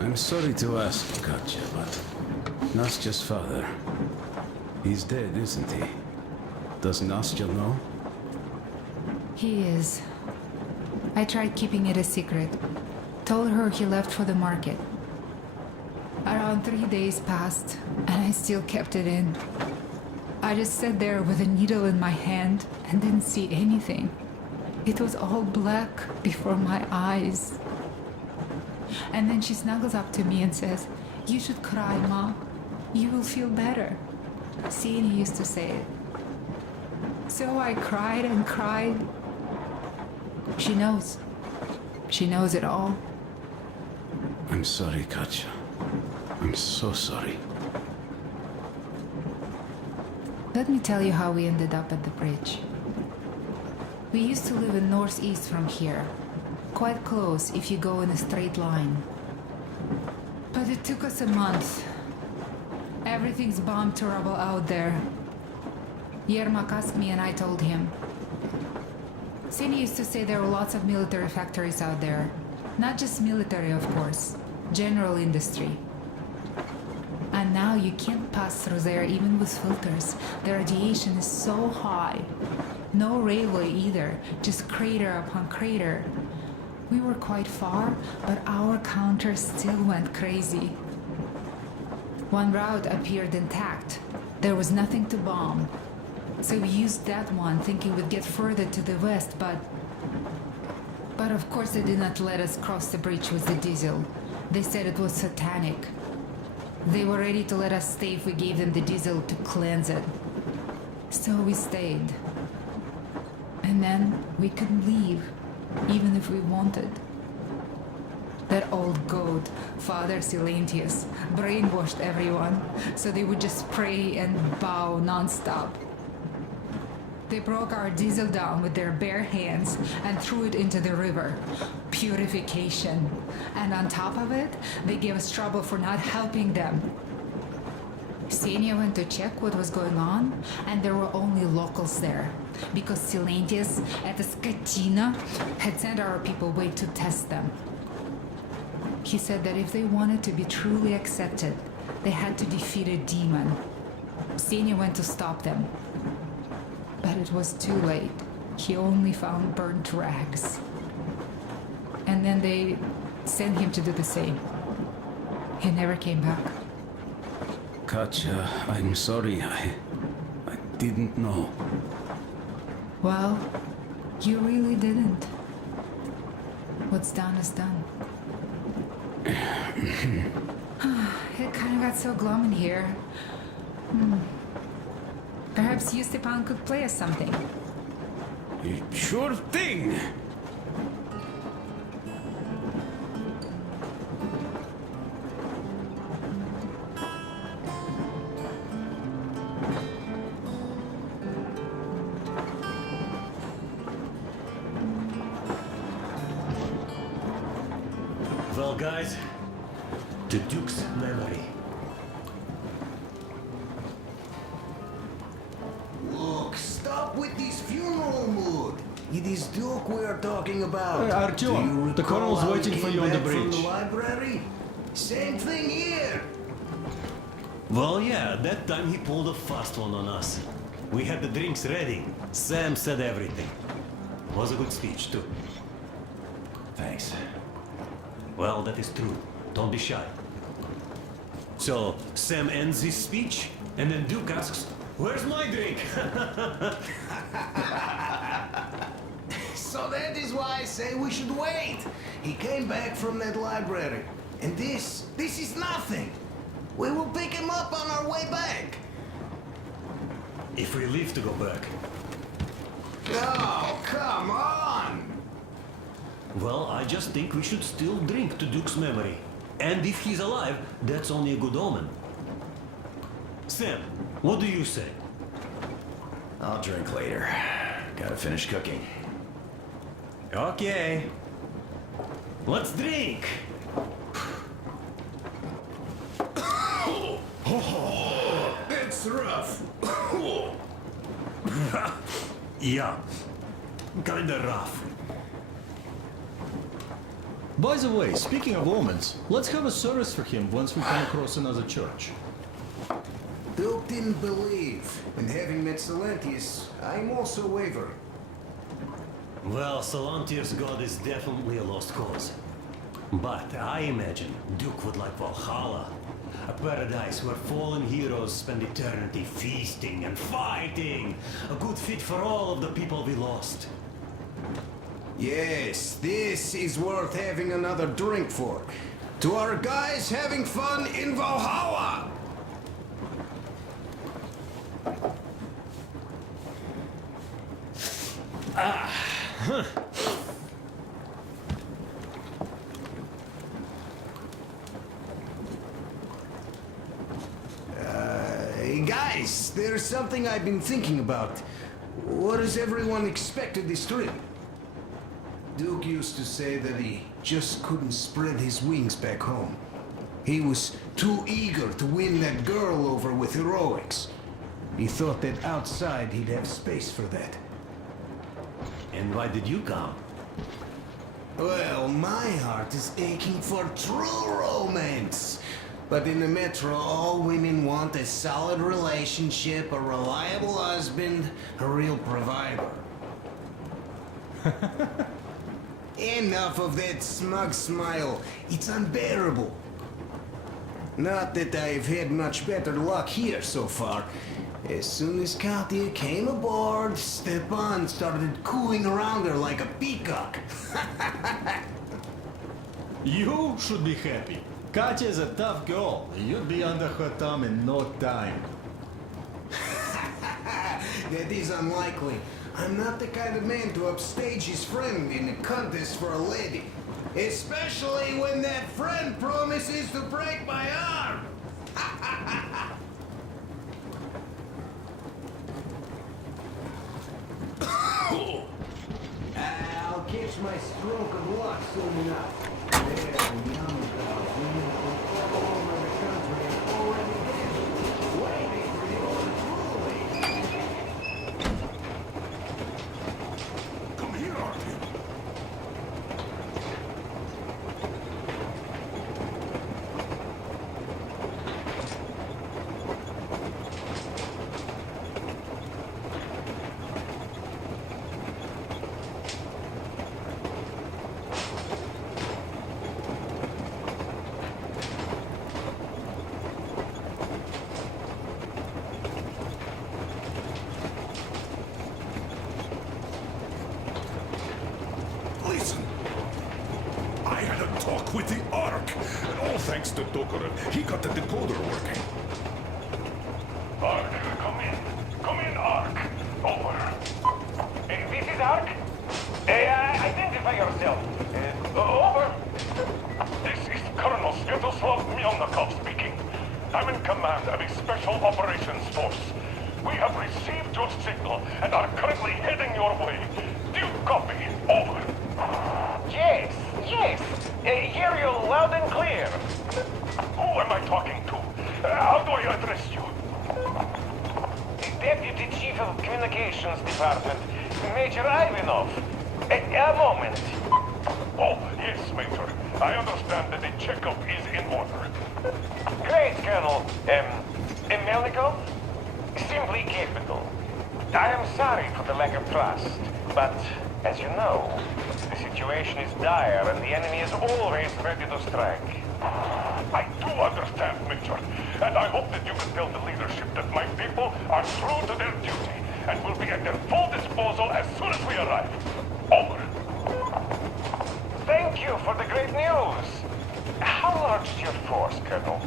I'm sorry to ask, Katya, but Nastya's father, he's dead, isn't he? Does Nastya know? He is. I tried keeping it a secret. Told her he left for the market. Around 3 days passed, and I still kept it in. I just sat there with a needle in my hand and didn't see anything. It was all black before my eyes. And then she snuggles up to me and says, "You should cry, Ma. You will feel better." Sienna used to say it. So I cried and cried. She knows. She knows it all. I'm sorry, Katya. I'm so sorry. Let me tell you how we ended up at the bridge. We used to live in northeast from here. Quite close if you go in a straight line. But it took us a month. Everything's bombed to rubble out there. Yermak asked me and I told him. Sini used to say there were lots of military factories out there. Not just military, of course. General industry. And now you can't pass through there even with filters. The radiation is so high. No railway either, just crater upon crater. We were quite far, but our counter still went crazy. One route appeared intact. There was nothing to bomb. So we used that one, thinking we'd get further to the west, but of course they did not let us cross the bridge with the diesel. They said it was satanic. They were ready to let us stay if we gave them the diesel to cleanse it. So we stayed. And then we couldn't leave, even if we wanted. That old goat, Father Silentius, brainwashed everyone, so they would just pray and bow non-stop. They broke our diesel down with their bare hands and threw it into the river. Purification. And on top of it, they gave us trouble for not helping them. Ksenia went to check what was going on, and there were only locals there, because Silentius at the Skatina had sent our people away to test them. He said that if they wanted to be truly accepted, they had to defeat a demon. Ksenia went to stop them. But it was too late. He only found burnt rags. And then they sent him to do the same. He never came back. Katya, I'm sorry. I didn't know. Well, you really didn't. What's done is done. It kind of got so glum in here. Perhaps you, Stepan, could play us something. Sure thing! Well, guys, to Duke's memory. Look, stop with this funeral mood. It is Duke we are talking about. Hey, Artyom, Do you the recall colonel's how he waiting for came you on the back from bridge. the library? Same thing here. Well, yeah, that time he pulled a fast one on us. We had the drinks ready. Sam said everything. Was a good speech, too. Thanks. Well, that is true. Don't be shy. So, Sam ends his speech, and then Duke asks, "Where's my drink?" So that is why I say we should wait. He came back from that library. And this is nothing. We will pick him up on our way back. If we leave to go back. Oh, come on! Well, I just think we should still drink to Duke's memory. And if he's alive, that's only a good omen. Sam, what do you say? I'll drink later. Gotta finish cooking. Okay. Let's drink! It's rough. Yeah, kinda rough. By the way, speaking of omens, let's have a service for him once we come across another church. Duke didn't believe, and having met Silentius, I'm also wavering. Well, Salantir's god is definitely a lost cause. But I imagine Duke would like Valhalla. A paradise where fallen heroes spend eternity feasting and fighting. A good fit for all of the people we lost. Yes, this is worth having another drink for. To our guys having fun in Valhalla! Hey guys, there's something I've been thinking about. What does everyone expect of this trip? Duke used to say that he just couldn't spread his wings back home. He was too eager to win that girl over with heroics. He thought that outside he'd have space for that. And why did you come? Well, my heart is aching for true romance. But in the Metro, all women want a solid relationship, a reliable husband, a real provider. Enough of that smug smile. It's unbearable. Not that I've had much better luck here so far. As soon as Katya came aboard, Stepan started cooing around her like a peacock. You should be happy. Katya is a tough girl. You'd be under her thumb in no time. That is unlikely. I'm not the kind of man to upstage his friend in a contest for a lady. Especially when that friend promises to break my arm. I'll catch my stroke of luck soon enough. There, young girls, women from all over the country are already dead, waiting for you to rule me. Come here, Artyom. Listen. I had a talk with the Ark, and all thanks to Tokarev, he got the decoder working. Ark, come in. Come in, Ark. Over. This is Ark. Identify yourself. Over. This is Colonel Sviatoslav Melnikov speaking. I'm in command of a special operations force. We have received your signal and are currently heading your way. Do you copy? Over. Yes. Hear you loud and clear. Who am I talking to? How do I address you? Deputy Chief of Communications Department, Major Ivanov. A moment. Oh, yes, Major. I understand that the checkup is in order. Great, Colonel. Melnikov? Simply capital. I am sorry for the lack of trust, but as you know, the situation is dire and the enemy is always ready to strike. I do understand, Major, and I hope that you can tell the leadership that my people are true to their duty and will be at their full disposal as soon as we arrive. Over. Thank you for the great news. How large is your force, Colonel?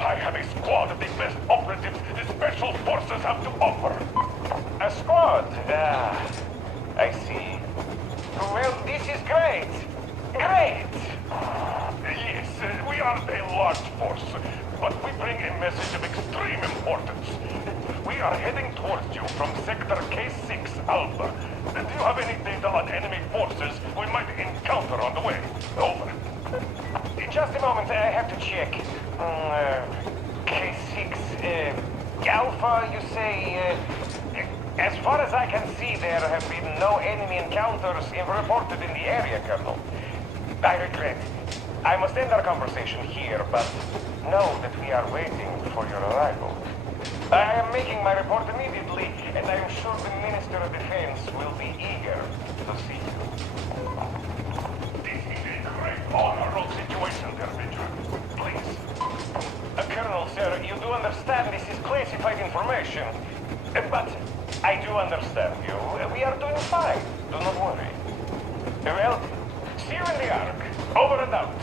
I have a squad of the best operatives the Special Forces have to offer. A squad? I see. Well, this is great. Great! Yes, we are a large force, but we bring a message of extreme importance. We are heading towards you from Sector K6 Alpha. Do you have any data on enemy forces we might encounter on the way? Over. In just a moment, I have to check. K6, Alpha, you say? As far as I can see, there have been no enemy encounters reported in the area, Colonel. I regret. I must end our conversation here, but know that we are waiting for your arrival. I am making my report immediately, and I am sure the Minister of Defense will be eager to see you. This is a great honorable situation, dear Major. Please. Colonel, sir, you do understand this is classified information. But I do understand you. We are doing fine. Do not worry. Well, see you in the Ark. Over and out.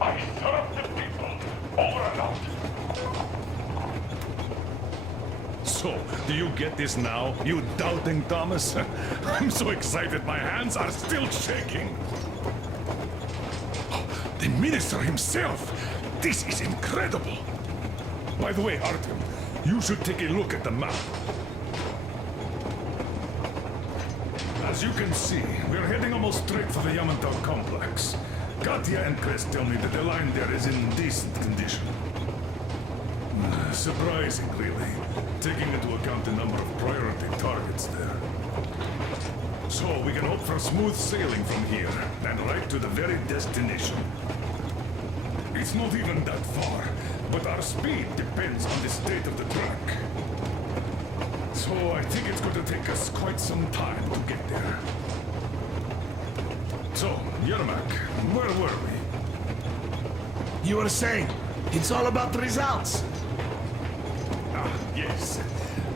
I serve the people. Over and out. So, do you get this now, you doubting Thomas? I'm so excited my hands are still shaking. Oh, the minister himself! This is incredible! By the way, Artyom, you should take a look at the map. As you can see, we're heading almost straight for the Yamantau complex. Katya and Krest tell me that the line there is in decent condition. Surprising, really, taking into account the number of priority targets there. So we can hope for smooth sailing from here, and right to the very destination. It's not even that far, but our speed depends on the state of the track. So I think it's going to take us quite some time to get there. So, Yermak, where were we? You were saying, it's all about the results. Ah, yes.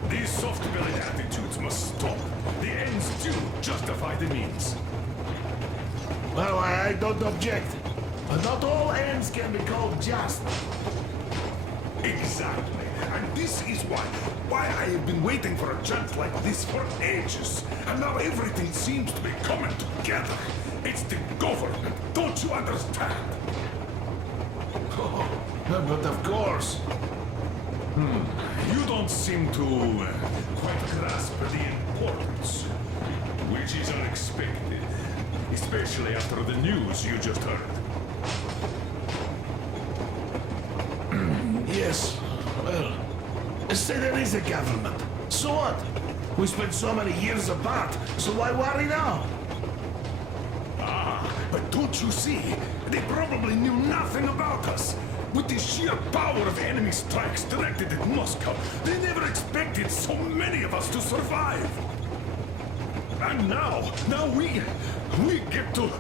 These soft-bellied attitudes must stop. The ends do justify the means. Well, I don't object. But not all ends can be called just. Exactly. And this is why I have been waiting for a chance like this for ages. And now everything seems to be coming together. It's the government. Don't you understand? Oh, but of course. You don't seem to quite grasp the importance, which is unexpected, especially after the news you just heard. Yes. Well, say there is a government. So what? We spent so many years apart, so why worry now? But don't you see? They probably knew nothing about us. With the sheer power of enemy strikes directed at Moscow, they never expected so many of us to survive. And now we get to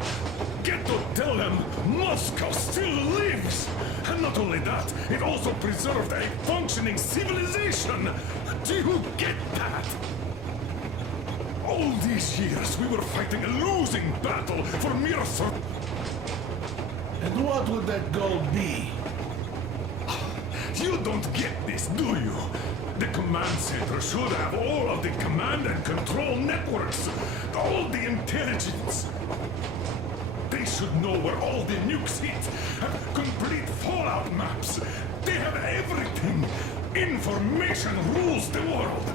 tell them Moscow still lives. And not only that, it also preserved a functioning civilization. Do you get that? All these years we were fighting a losing battle for mere And what would that goal be? You don't get this, do you? The command center should have all of the command and control networks, all the intelligence. They should know where all the nukes hit, have complete fallout maps. They have everything. Information rules the world.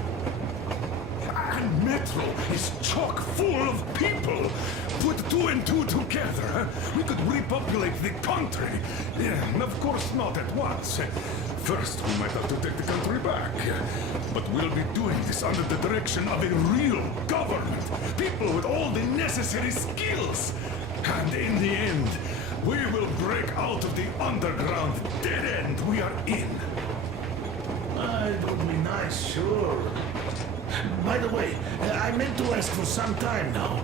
And Metro is chock full of people. Put two and two together, we could repopulate the country. Of course, not at once. First, we might have to take the country back. But we'll be doing this under the direction of a real government. People with all the necessary skills. And in the end, we will break out of the underground dead end we are in. It would be nice, sure. By the way, I meant to ask for some time now.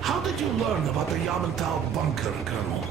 How did you learn about the Yamantau bunker, Colonel?